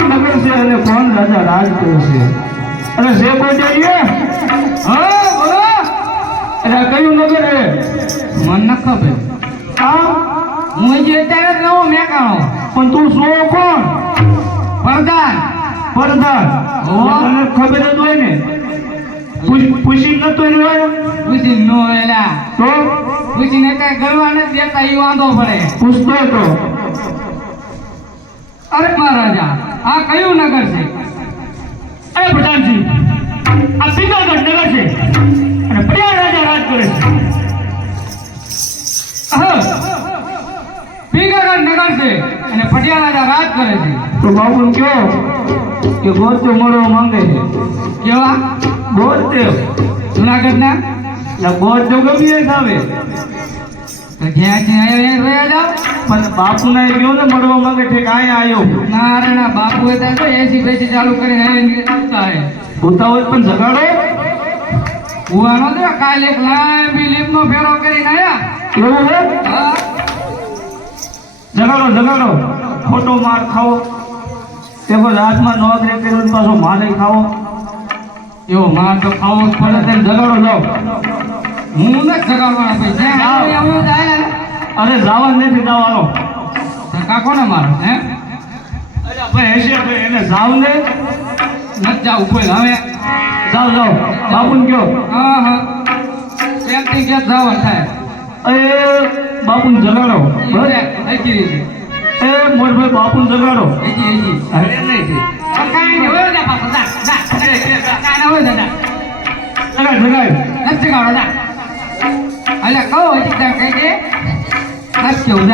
કે કયું નગર છે અને કોણ રાજા રાજ કરે છે? અને જે જઈએ હા બોલો. એટલે કયું નગર છે મન ન ખબર. આ હું જે અત્યારે જ નવો મેકાણો પણ તું સો કોણ? પ્રધાન પ્રધાન. તને ખબર જ હોય ને. પૂછ- પૂછી નતો રહ્યો પૂછી ન એલા. તો? પૂછીને કઈ ગળવા નથી દેતા એ વાંધો પડે. પૂછતો તો અરે મહારાજા. આ કયું નગર છે? અરે પ્રધાનજી આ સિંગલગઢ નગર છે. અને પ્રિયા રાજા રાજ કરે છે. પીગરગઢ નગર છે અને પટિયાલા રાજા રાજ કરે છે. તો બાબુ કયો કે ગોરદેવ મળવા માંગે છે. કેવા? ગોરદેવ જુનાગઢના? એટલે ગોરદેવ ગમે આવે. જ્યાં જ્યાં રહ્યા જાઓ પણ બાપુના એ ગયો ને મળવા માંગે છે કે અહીંયા આવ્યો નારાયણા બાપુ હતા તો એસી બેસી ચાલુ કરીને હવે નીકળતા હે ઉતા હોય પણ જગાડો. કુવાનો તો કાલે એક લાંબી લીપનો ફેરો કરીને આયા. એવું હે. જગાડો જગાડો. ખોટો માર ખાવો. તે કોઈ હાથમાં નોકરી કર્યો પાછો મારે ખાવો. એવો માર તો ખાવો જ પડે. જગાડો જાઓ. હું નથી જગાડવાના ભાઈ. અરે જવા નથી જવાનો ધક્કા કોને મારો હે? ભાઈ હેસી તો એને જાવ ને. નથી જાવ કોઈ હવે. જાવ જાઓ. બાપુને કયો હા હા. પ્રેમથી ક્યાં જાવ થાય. અરે બાપુને જગાડો. રીતે એ મોટભાઈ બાપુને જગાડો. અરે નહીં કાંઈ નહીં હોય ને પાછો જા જા. કાંઈ ના હોય દાદા જગાડ જગાડ. નથી જગાડો જા. અલ્યા કહો હજી ત્યાં કઈ દે? નથી કેવું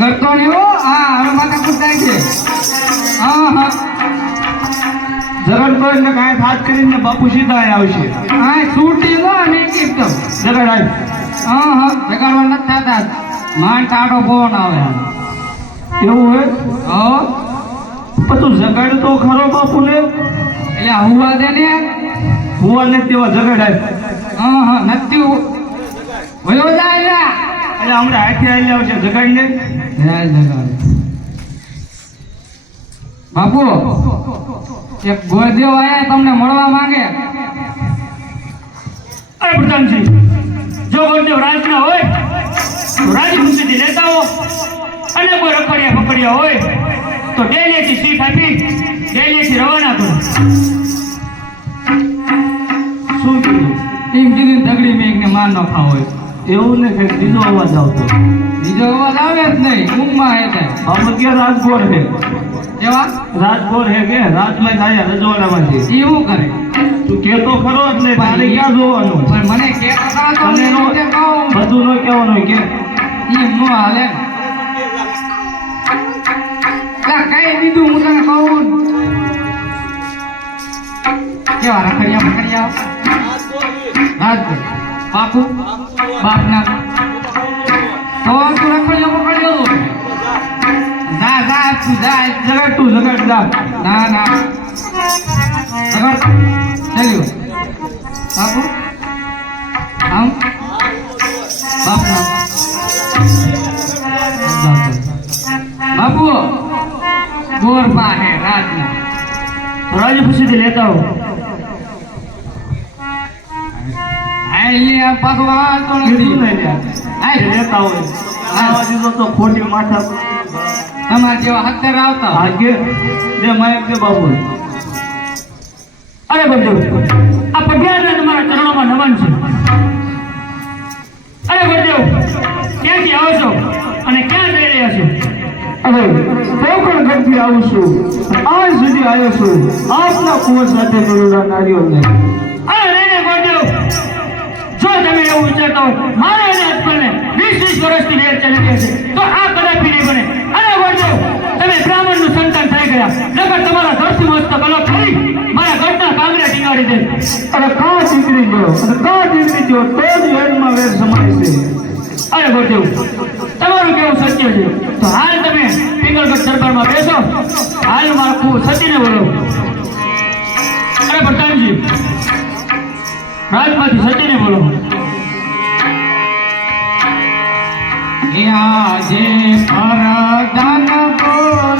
કરતો ને હો હા હવે માથા કૂદ થાય છે. હા હા. જગાડ તો ને કાંઈ હાથ કરીને બાપુ સીધા આવશે. હા છૂટી લો અને કીધું જગાડ આય. હા હા. જગાડવા નથી થતા. માન ટાડો ફોન આવે એવું હોય? હા. પણ તું જગાડ તો ખરો બાપુને. એટલે હુવા દે ને હુવા નથી એવા આય હા હા. નથી વયો જાય એટલે હમણાં હાથે આવી આવશે જગાડ ને જય જગાડે બાપુ એક ગોરદેવ આયા તમને મળવા માંગે. અરે પ્રધાનજી જો ગોરદેવ રાજના હોય તો રાજી લેતા હો અને કોઈ રખડિયા પકડ્યા હોય તો ડેલીથી સીટ આપી ડેલીથી રવાના કરો. ને માર ન ખાવો હોય. એવું ને કે બીજો અવાજ આવતો બીજો અવાજ આવે જ નહીં. ઊંઘમાં હે થાય આપણે ક્યાં રાજગોર હે કેવા? રાજગોર હે કે? રાજમાં જ આયા છે. એ શું કરે? તું કેતો ખરો જ ને તારે ક્યાં જોવાનું? પણ મને ખરા તો નો બધું નો કહેવાનું કે? ઈ નો હાલે. કઈ દીધું હું તને કહું? કેવા રખડિયા પકડિયા રાજ બાપુ, બાપના. તો તું રખડિયો પકડ્યો જા જા, તું જા જગાડ તું જગાડ જા. ના ના. જગત ચાલ્યો બાપુ, આમ. બાપના. બાપુ, ગોર પાસે, રાતના. રાજી ખુશીથી લેતા આવો. લે પાછો આવતો નથી. લેતા હોય. આવા દીધો તો ખોટી માથા તમારા જેવા હત્તર આવતા ભાગ્ય દે માયક દે બાબુ અરે બધું આ પઢિયાને તમારા ચરણોમાં નમન છે. અરે બધું ક્યાંથી આવો છો? અને ક્યાં જઈ રહ્યા છો? અરે પોકળ ગઢથી આવું છું. આજ સુધી આવ્યો છું. આપના કુંવર સાથે અરે જો તમે એવું વિચારતા હોય મારે અને અટકળને વીસ વીસ વર્ષથી વેર ચાલી રહી છે તો આ કદાપી નહીં બને. અરે ગોરદેવ તમે બ્રાહ્મણનું સંતાન થઈ ગયા. નકર તમારા ધરતી મસ્ત કલો થઈ મારા ઘરના કાંગરા ટીંગાડી દે. અને કા દીકરી ગયો અને કા દીકરી ગયો તો જ વેરમાં વેર સમાય છે. અરે ગોરદેવ તમારું કેવું સત્ય છે? તો હાલ તમે પિંગલગઢ દરબારમાં બેસો. હાલ મારું સચીને સતીને બોલો. અરે પ્રધાનજી રાજમાંથી સટીને બોલો. આજે પરદાન બોલાવે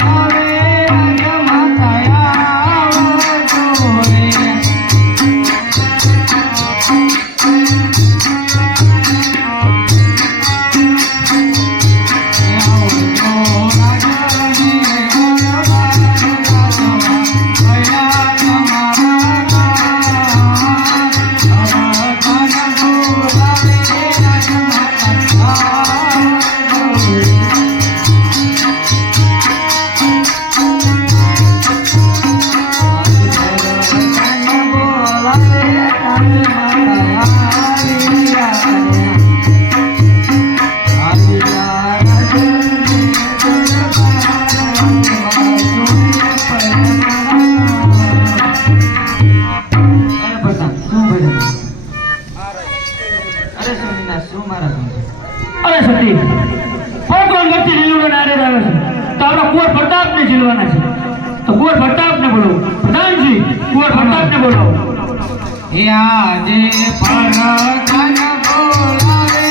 અરે સતી ભગવાન વચ્ચે લીલુડો નારે છે. તો આપણા કુંવર પ્રતાપને જીલવાના છે. તો કુંવર પ્રતાપને બોલો. પ્રધાનજી કુંવર પ્રતાપને બોલો. આજે પરદાન બોલાવે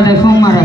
અરે મહારાજા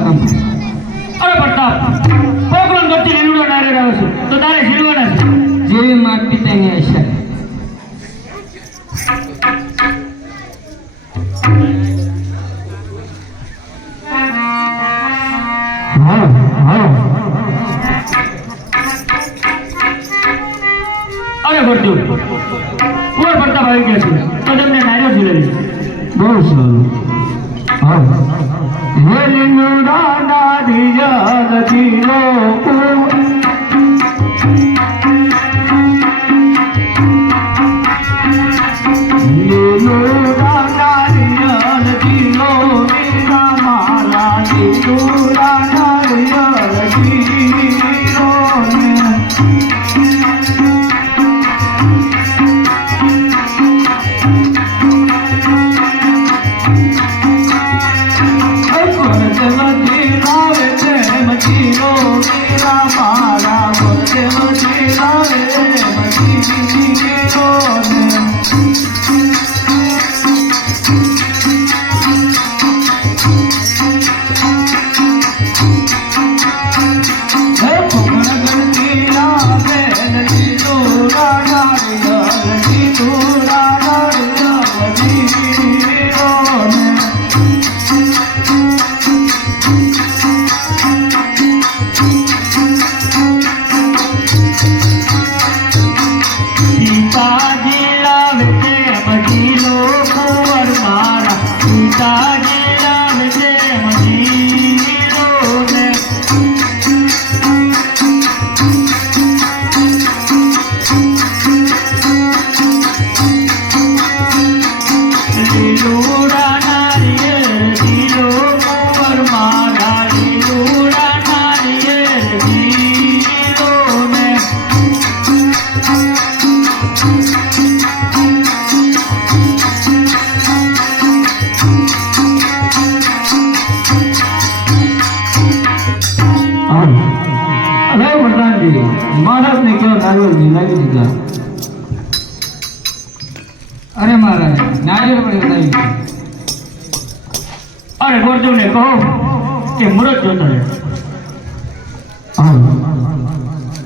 તળે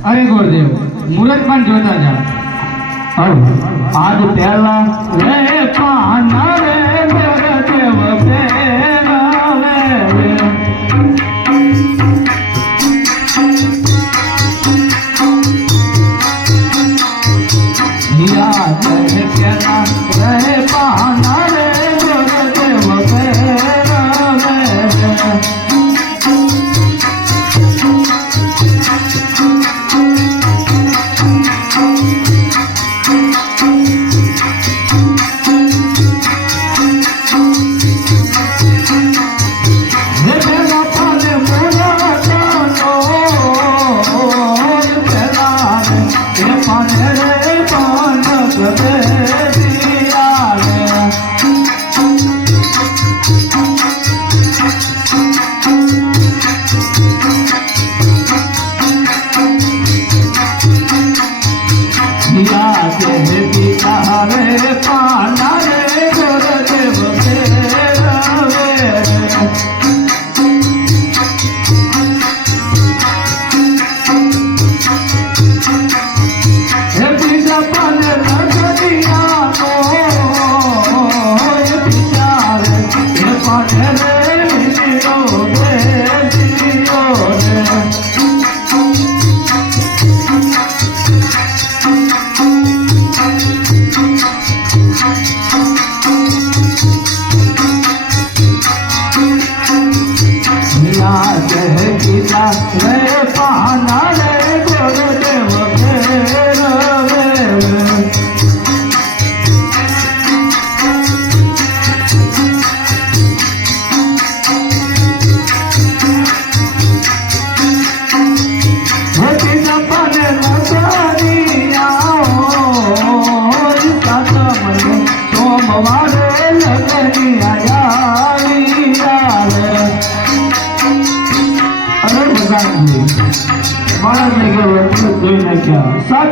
અરે ગોરદેવ મુરત પણ જોતા જાઓ આજ પહેલા રે પાના રે ગોરદેવ પહેલા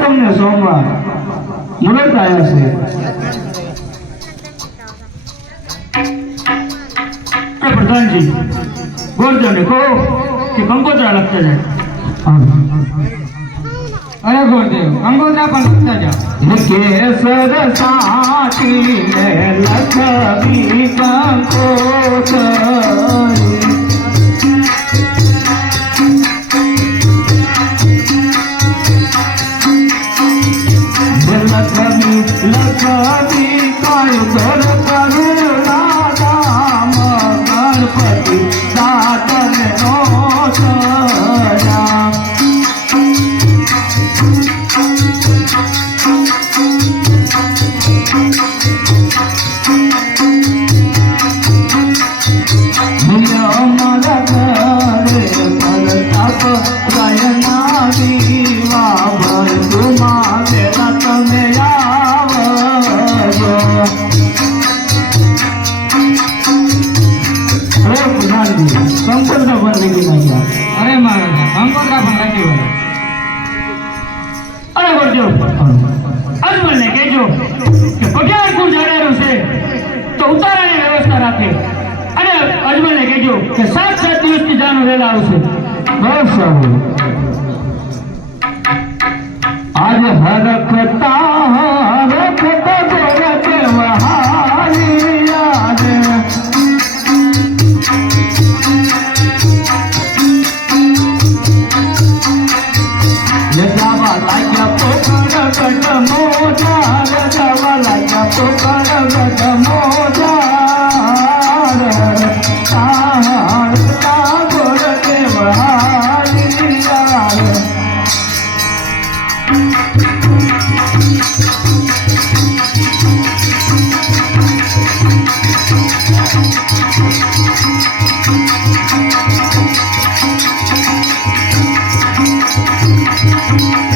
તમને સોમવાર. મુરત આવ્યા છે. પ્રધાનજી ગોરજોને કહો કે કંકોત્રા લખતા જાય. અરે ગોરદેવ કંકોત્રા પણ લખતા જાઓ કે સાથી લખવી કંકોત્રા આજે